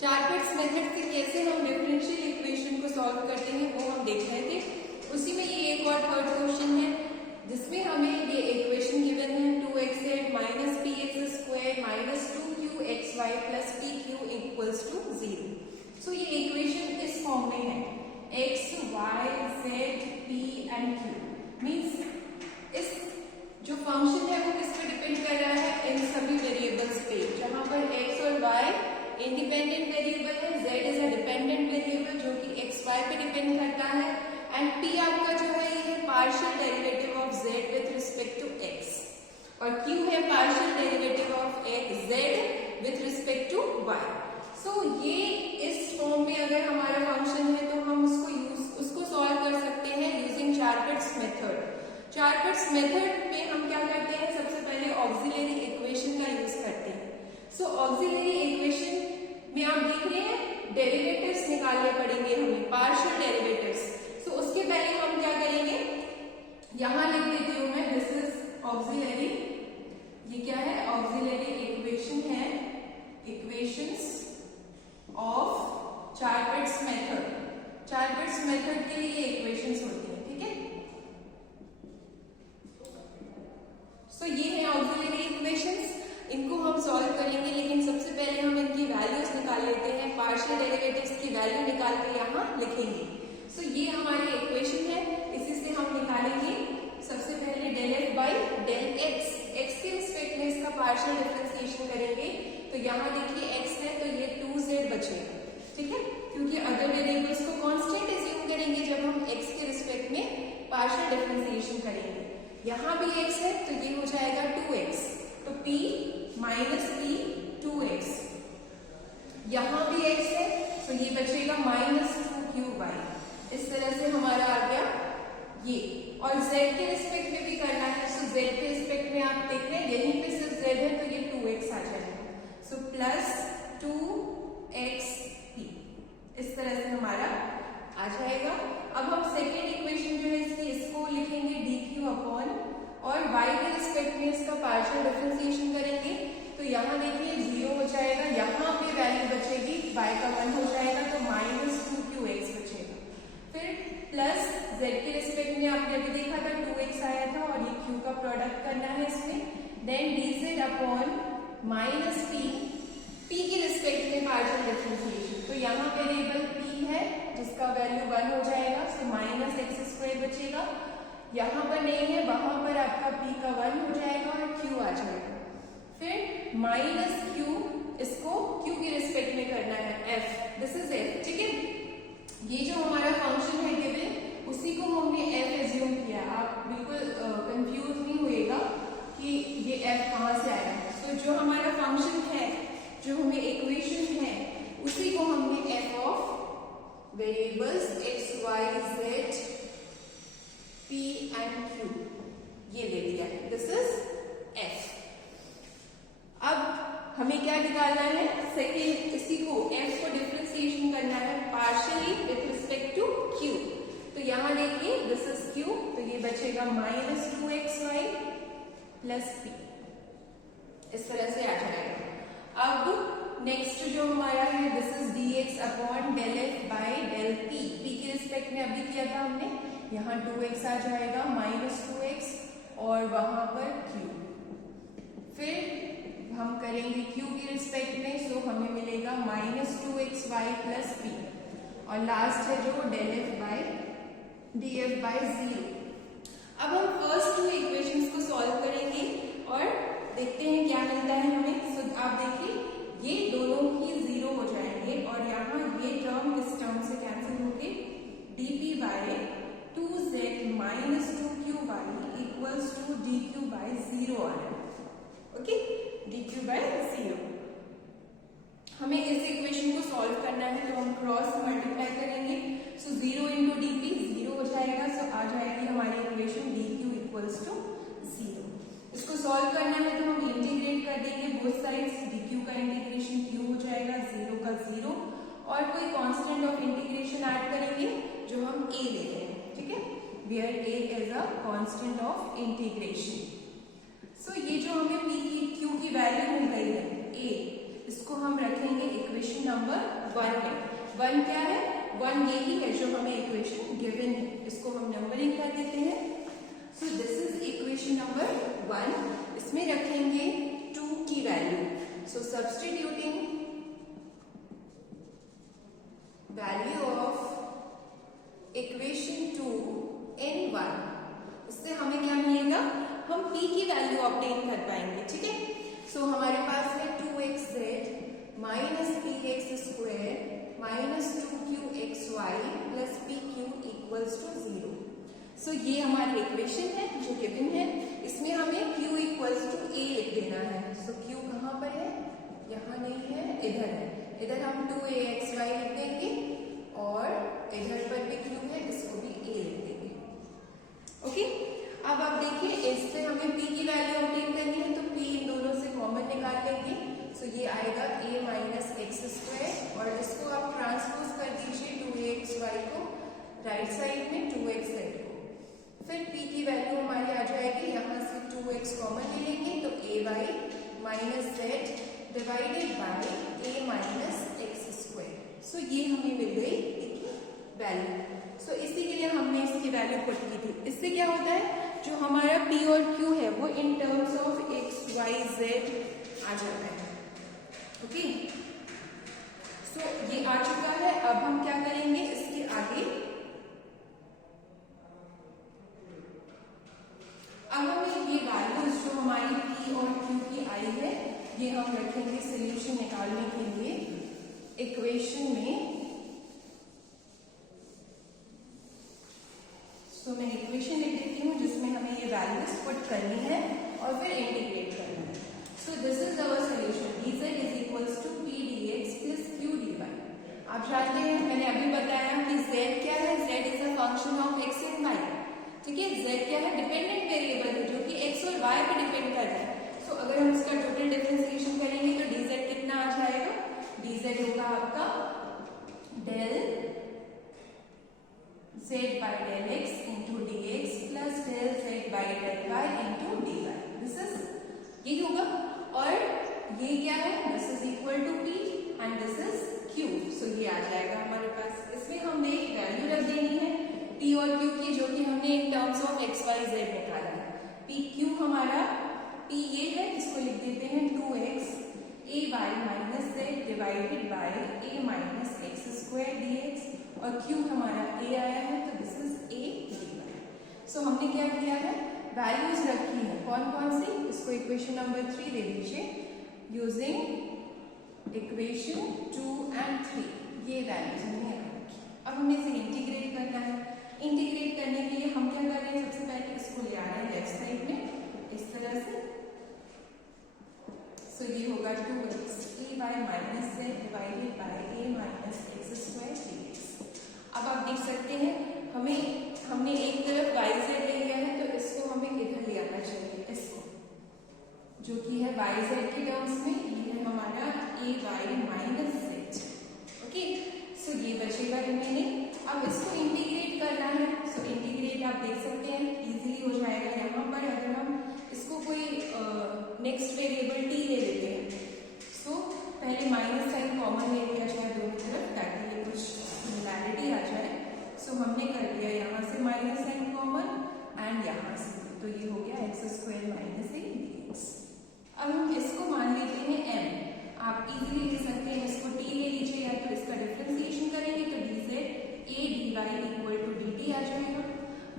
चारपेट्स method से कैसे हम डिफरेंशियल इक्वेशन को सॉल्व करते हैं वो हम देख रहे थे। उसी में ये एक और थर्ड क्वेश्चन है जिसमें हमें ये इक्वेशन गिवन है 2xz minus P X square minus 2qxy plus pq equals to 0। So ये इक्वेशन इस फॉर्म में है x y z p and q means इस जो फंक्शन है वो किस पे डिपेंड कर रहा है, इन सभी वेरिएबल्स पे, जहां पर x और y इंडिपेंडेंट वेरिएबल है, z is a dependent variable जो कि x y पे डिपेंड करता है एंड p आपका जो है ये है partial derivative of z with respect to x और q है partial derivative of x z with respect to y। So ये इस फॉर्म में अगर हमारा फंक्शन है तो हम उसको सॉल्व कर सकते हैं यूजिंग चारपेट्स मेथड। चारपेट्स मेथड में हम क्या करते हैं, सबसे पहले ऑक्सिलरी इक्वेशन का यूज करते हैं। सो ऑक्सिलरी इक्वेशन में आप देख रहे हैं डेरिवेटिव्स निकालने पड़ेंगे हमें, पार्शियल डेरिवेटिव्स। सो उसके पहले हम क्या करेंगे, यहां लिख देती हूं मैं, दिस इज ऑक्सिलरी, ये क्या है ऑक्सिलरी इक्वेशन है, इक्वेशंस ऑफ चारपेट्स मेथड। चारपेट्स मेथड के लिए इक्वेशंस होती है, ठीक है। सो ये है ऑक्सिलरी इक्वेशंस, इनको हम सॉल्व करेंगे लेकिन सबसे पहले हम इनकी वैल्यूज निकाल लेते हैं, पार्शियल डेरिवेटिव्स की वैल्यू निकाल के यहाँ लिखेंगे। सो ये हमारी इक्वेशन है, इसी से हम निकालेंगे सबसे पहले del F by del X, X के रिस्पेक्ट में इसका पार्शियल डिफरेंशिएशन करेंगे। तो यहाँ देखिए एक्स है तो ये 2z बचेगा, ठीक है, क्योंकि अदर वेरिएबल्स को कांस्टेंट एज्यूम करेंगे जब हम एक्स के रिस्पेक्ट में पार्शियल डिफरेंशिएशन करेंगे। यहाँ भी एक्स है तो ये हो जाएगा 2x, तो p माइनस p 2x, यहां भी x है तो ये बचेगा माइनस 2qy। इस तरह से हमारा आ गया ये, और z के रिस्पेक्ट में भी करना है। सो z के रिस्पेक्ट में आप देख रहे हैं यहीं पे सिर्फ z है तो ये 2x आ जाएगा। सो प्लस 2xp, इस तरह से हमारा आ जाएगा। अब हम सेकेंड इक्वेशन जो है इसको लिखेंगे dq अपॉन, और y के रिस्पेक्ट में इसका पार्शियल डिफरेंशिएशन करेंगे तो यहाँ देखिए 0 हो जाएगा, यहाँ पे वैल्यू बचेगी y का 1 हो जाएगा तो माइनस 2qx बचेगा। फिर प्लस z के रिस्पेक्ट में आपने अभी देखा था 2x आया था और ये q का प्रोडक्ट करना है इसमें, then dz upon minus p के रिस्पेक्ट में पार्शियल डिफरेंशिएशन, तो यहाँ वेरिएबल p है जिसका वैल्यू 1 हो जाएगा, सो माइनस एक्स स्क्वायर बचेगा। यहाँ पर नहीं है, वहां पर आपका p का 1 हो जाएगा और q आ जाएगा। फिर माइनस q, इसको q के रिस्पेक्ट में करना है f, दिस इज f, ठीक है। ये जो हमारा फंक्शन है गिवन उसी को हमने f एज्यूम किया, आप बिल्कुल कंफ्यूज नहीं होइएगा कि ये f कहाँ से आया है। सो जो हमारा फंक्शन है, जो हमें इक्वेशन है, उसी को हमने f of variables x y z p and q ये ले लिया है, दिस इज f। अब हमें क्या निकालना है, सेकेंड इसी को f को डिफरेंशिएशन करना है partially with respect to q। तो यहाँ देखिए दिस इज q, तो ये बचेगा माइनस 2xy प्लस p, इस तरह से आ जाएगा। अब नेक्स्ट जो हमारा है this is dx upon del F by del p, p के रिस्पेक्ट में अभी किया था हमने, यहाँ 2x आ जाएगा माइनस 2x और वहां पर q। फिर हम करेंगे q के रिस्पेक्ट में, सो हमें मिलेगा माइनस 2xy प्लस p, और लास्ट है जो del F by df by 0। अब हम फर्स्ट टू इक्वेशंस को सॉल्व करेंगे और देखते हैं क्या मिलता है हमें। सो आप देखिए ये दोनों ही 0 हो जाएंगे और यहाँ ये टर्म इस टर्म से कैंसिल होके dp by 2z minus 2qy equals to dq by 0 आ रहा है, ओके, dq बाई 0। हमें इस इक्वेशन को सॉल्व करना है तो हम क्रॉस मल्टीप्लाई करेंगे, सो 0 इंटू dp 0 हो जाएगा, सो आ जाएगी हमारी इक्वेशन dq इक्वल्स टू 0। इसको सॉल्व करना है तो हम इंटीग्रेट कर देंगे बोथ साइड्स, dq का इंटीग्रेशन q हो जाएगा 0 का 0 और कोई कांस्टेंट ऑफ इंटीग्रेशन ऐड करेंगे जो हम a लेते हैं, ठीक है, where a is a constant of integration. So ये जो हमें p की q की वैल्यू मिल गई है a, इसको हम रखेंगे इक्वेशन इक्वेशन नंबर 1 है। 1 क्या है? 1 यही है जो हमें इक्वेशन गिवन है, इसको हम नंबरिंग कर देते हैं। सो दिस इज इक्वेशन नंबर 1। इसमें रखेंगे 2 की value. So substituting value of equation 2 इन 1, इससे हमें क्या मिलेगा? हम p की वैल्यू ऑब्टेन कर पाएंगे। ठीक है, सो हमारे पास है 2xz minus px square minus 2qxy plus pq equals to 0। So ये हमारी इक्वेशन है जो गिवन है। इसमें हमें q इक्वल्स टू a लिख देना है। सो q कहाँ पर है? यहाँ नहीं है, इधर है। इधर हम 2axy लिख देंगे और इधर पर भी q है, इसको भी a लिख देंगे। ओके, अब आप देखिए इससे हमें p की वैल्यू ऑब्टेन करनी है, तो p इन दोनों से कॉमन निकाल लेंगे। सो ये आएगा a माइनस एक्स स्क्वायर और इसको आप ट्रांसपोज कर दीजिए 2axy को राइट साइड में 2xz को। फिर p की वैल्यू हमारी आ जाएगी, यहाँ से 2x कॉमन ले लेंगे तो ay minus z divided by a minus x square. So ये हमें मिल गई वैल्यू। सो इसी के लिए हमने इसकी वैल्यू पुट की थी। इससे क्या होता है, जो हमारा p और q है वो in terms of x y z आ जाता है। ओके, सो ये आ चुका है। अब हम क्या करेंगे, इसके आगे अब हमें ये वैल्यूज जो हमारी p और q की आई है ये हम रखेंगे सोल्यूशन निकालने के लिए इक्वेशन में। तो मैं इक्वेशन लिख देती हूँ जिसमें हमें ये वैल्यूज पुट करनी है और फिर इंटीग्रेट करना है। So this is our solution, dz is equals to p dx plus q dy। आप जानते हैं, मैंने अभी बताया कि z क्या है? z is a function of x and y। ठीक है, z क्या है? डिपेंडेंट वेरिएबल है जो कि x और y पे डिपेंड कर रहा है। सो अगर हम इसका टोटल डिफरेंशिएशन करेंगे तो dz कितना आ जाएगा? dz होगा आपका del z by del x into dx plus del z by del y into dy। This is ये होगा। और ये क्या है? This is equal to p and this is q। So ये आ जाएगा हमारे पास। इसमें हमने एक वैल्यू रख देनी है p और q की, जो कि हमने in terms of x y z निकाला है। p q हमारा p ये है, इसको लिख देते हैं 2x a y minus z divided by a minus x square dx और q हमारा a आया है तो दिस इज a dy। सो हमने क्या किया है, वैल्यूज रखी है। कौन कौन सी? इसको इक्वेशन नंबर 3 दे दीजिए यूजिंग इक्वेशन 2 एंड 3। ये वैल्यूज हमने रखी। अब हमें इसे इंटीग्रेट करना है। इंटीग्रेट करने के लिए हम क्या कर रहे हैं, सबसे पहले इसको ले आ रहे हैं लेफ्ट साइड में इस तरह से। सो ये होगा 2x a by minus z divided by a minus x square dx। अब आप देख सकते हैं हमने एक तरफ yz ले लिया है तो इसको हमें इधर ले आना चाहिए, इसको जो कि है yz के टर्म्स में, ये है हमारा ay माइनस z। ओके, सो ये बचेगा रिमेनिंग। अब इसको इंटीग्रेट करना है। सो इंटीग्रेट आप देख सकते हैं इजीली हो जाएगा। यहाँ पर अगर हम इसको कोई नेक्स्ट वेरिएबल t ले लेते हैं, सो पहले माइनस साइन कॉमन ले लिया जाए दोनों तरफ ताकि ये कुछ सिमिलैरिटी आ जाए। सो हमने कर लिया यहाँ से माइनस साइन कॉमन एंड यहाँ से, तो ये हो गया x square minus a dx। अब हम इसको मान लेते हैं m। आप इजीली ले सकते हैं, इसको t ले लीजिए या तो इसका डिफरेंशिएशन करेंगे तो dz a dy equal to dt आ जाएगा।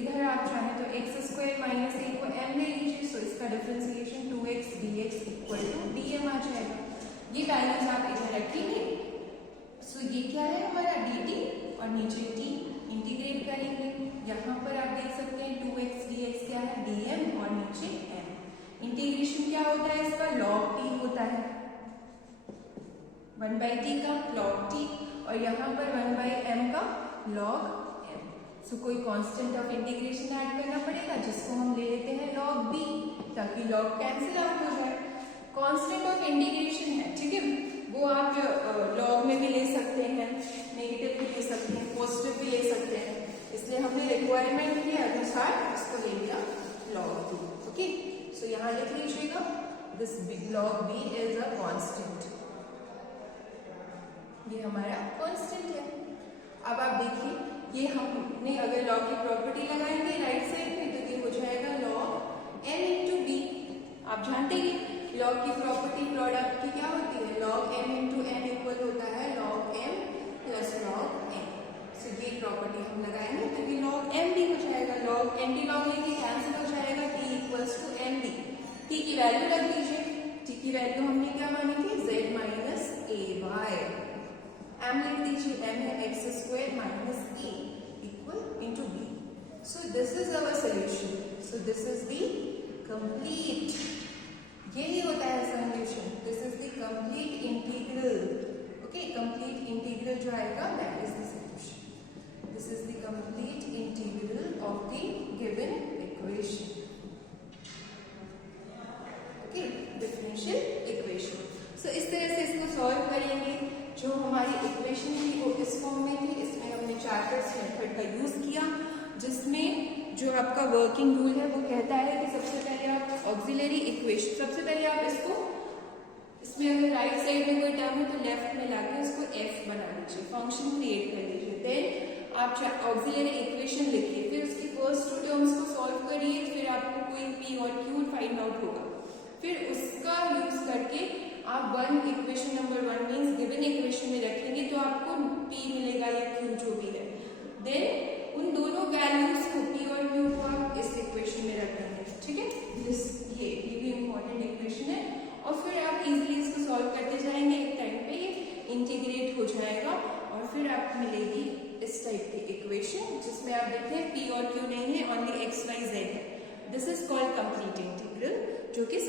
इधर आप चाहें तो एक्स स्क्वायर माइनस a को m ले लीजिए, सो इसका differentiation 2x dx equal to dm आ जाएगा। ये वैल्यूज आप इधर रखेंगे। सो ये क्या है हमारा dt और नीचे t इंटीग्रेट करेंगे। यहाँ पर आप देख सकते हैं 2x dx क्या है dm और नीचे m। इंटीग्रेशन क्या होता है इसका? log t होता है, 1/t का log t और यहाँ पर 1/m का log m। सो कोई कांस्टेंट ऑफ इंटीग्रेशन ऐड करना पड़ेगा जिसको हम ले लेते हैं log b ताकि log कैंसिल आउट हो जाए। कांस्टेंट ऑफ इंटीग्रेशन है, ठीक है, वो आप log में भी ले सकते हैं, नेगेटिव भी ले सकते हैं, पॉजिटिव भी ले सकते हैं। इसलिए हमने रिक्वायरमेंट के अनुसार इसको ले लिया log b। ओके, सो यहाँ लिख लीजिएगा this log b is a constant. ये हमारा कांस्टेंट है। अब आप देखिए, ये हमने अगर लॉग की प्रॉपर्टी लगाएंगे राइट साइड में तो ये हो जाएगा लॉग m इंटू बी। आप जानते हैं लॉग की प्रॉपर्टी प्रोडक्ट की क्या होती है, log m into n equal होता है log m plus log n। सो ये प्रॉपर्टी हम लगाएंगे तो ये लॉग m भी हो जाएगा, लॉग एंटी लॉग लेके कैंसिल हो जाएगा, t equals to m b। t की वैल्यू रख दीजिए, t की वैल्यू हमने क्या मानी थी, z minus a by m लिख दीजिए, m है x square minus a equal into b। So this is our solution. So this is the complete, यही होता है solution, this is the complete integral. Okay, complete integral जो आएगा that is the solution. This is the complete integral of the given equation. Okay, differential equation. So इस तरह से इसको solve करेंगे। जो हमारी इक्वेशन थी वो इस फॉर्म में थी, इसमें हमने चार्टर्स मेथड का यूज किया, जिसमें जो आपका वर्किंग रूल है वो कहता है कि सबसे पहले आप ऑक्सिलरी इक्वेशन, सबसे पहले आप इसको, इसमें अगर राइट साइड में कोई टर्म है तो लेफ्ट में लाके उसको f बना लीजिए, फंक्शन क्रिएट कर लीजिए। देन आप ऑक्सिलरी इक्वेशन लिखिए, फिर उसकी फर्स्ट टू टर्म्स को सॉल्व करिए, फिर आपको कोई p और q फाइंड आउट होगा, फिर उसका यूज करके आप equation number 1 means given equation में रखेंगे तो आपको p मिलेगा या q जो भी है। देन उन दोनों वैल्यूज को p और q को आप इस इक्वेशन में रख देंगे, ठीक है। ये भी इम्पोर्टेंट इक्वेशन है, और फिर आप इजीली इसको सॉल्व करते जाएंगे, एक टाइम पे ये इंटीग्रेट हो जाएगा और फिर आपको मिलेगी इस टाइप की इक्वेशन जिसमें आप देखते हैं p और q नहीं है, ओनली x y z है। This is called complete integral, जो कि